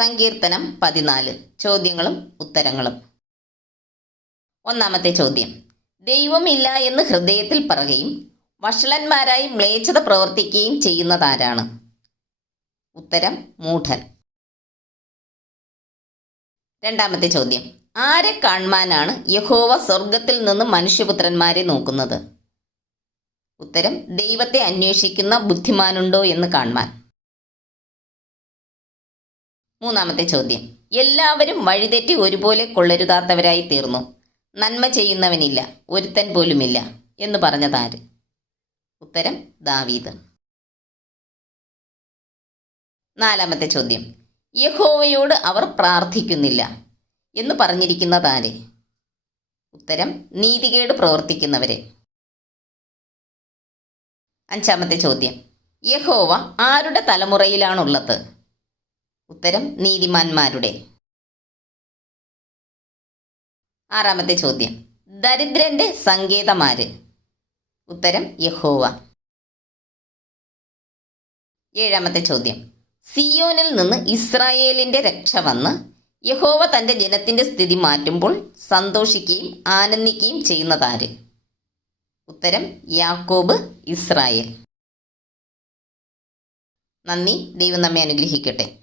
സങ്കീർത്തനം പതിനാല്. ചോദ്യങ്ങളും ഉത്തരങ്ങളും. ഒന്നാമത്തെ ചോദ്യം. ദൈവമില്ല എന്ന് ഹൃദയത്തിൽ പറയുകയും വഷളന്മാരായി മ്ലേച്ഛത പ്രവർത്തിക്കുകയും ചെയ്യുന്നതാരാണ്? ഉത്തരം മൂഢൻ. രണ്ടാമത്തെ ചോദ്യം. ആരെ കാണുവാനാണ് യഹോവ സ്വർഗത്തിൽ നിന്ന് മനുഷ്യപുത്രന്മാരെ നോക്കുന്നത്? ഉത്തരം ദൈവത്തെ അന്വേഷിക്കുന്ന ബുദ്ധിമാനുണ്ടോ എന്ന് കാണുവാൻ. മൂന്നാമത്തെ ചോദ്യം. എല്ലാവരും വഴിതെറ്റി ഒരുപോലെ കൊള്ളരുതാത്തവരായി തീർന്നു. നന്മ ചെയ്യുന്നവനില്ല ഒരുത്തൻ പോലുമില്ല എന്ന് പറഞ്ഞതാര് ഉത്തരം ദാവീദ്. നാലാമത്തെ ചോദ്യം. യഹോവയോട് അവർ പ്രാർത്ഥിക്കുന്നില്ല എന്ന് പറഞ്ഞിരിക്കുന്നതാര് ഉത്തരം നീതികേട് പ്രവർത്തിക്കുന്നവരെ. അഞ്ചാമത്തെ ചോദ്യം. യഹോവ ആരുടെ തലമുറയിലാണുള്ളത്? ഉത്തരം നീതിമാന്മാരുടെ. ആറാമത്തെ ചോദ്യം. ദരിദ്രന്റെ സങ്കേതമാര്? ഉത്തരം യഹോവ. ഏഴാമത്തെ ചോദ്യം. സിയോനിൽ നിന്ന് ഇസ്രായേലിന്റെ രക്ഷ വന്ന് യഹോവ തന്റെ ജനത്തിന്റെ സ്ഥിതി മാറ്റുമ്പോൾ സന്തോഷിക്കുകയും ആനന്ദിക്കുകയും ചെയ്യുന്നതാര്? ഉത്തരം യാക്കോബ് ഇസ്രായേൽ. നന്ദി. ദൈവം നമ്മെ അനുഗ്രഹിക്കട്ടെ.